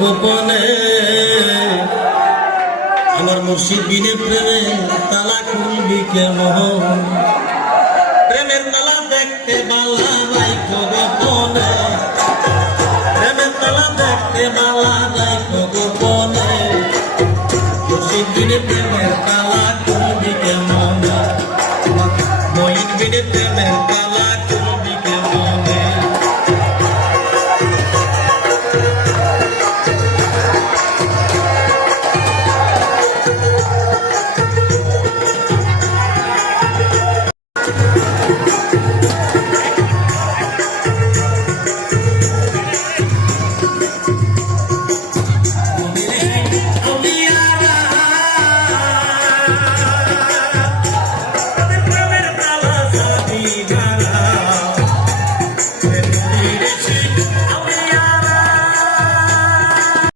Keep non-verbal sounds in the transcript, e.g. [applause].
গোপনে। আমার মুর্শিদ বিনে প্রেমে তালা খুলবি কেমন? প্রেমের তালা দেখতে বালা নাই তো গোপনে। প্রেমের তালা দেখতে বালা নাই তো গোপনে। মুর্শিদ বিনে প্রেমের তালা খুলবি কেমন? মহিন বিনে প্রেমের তালা Yeah. [laughs]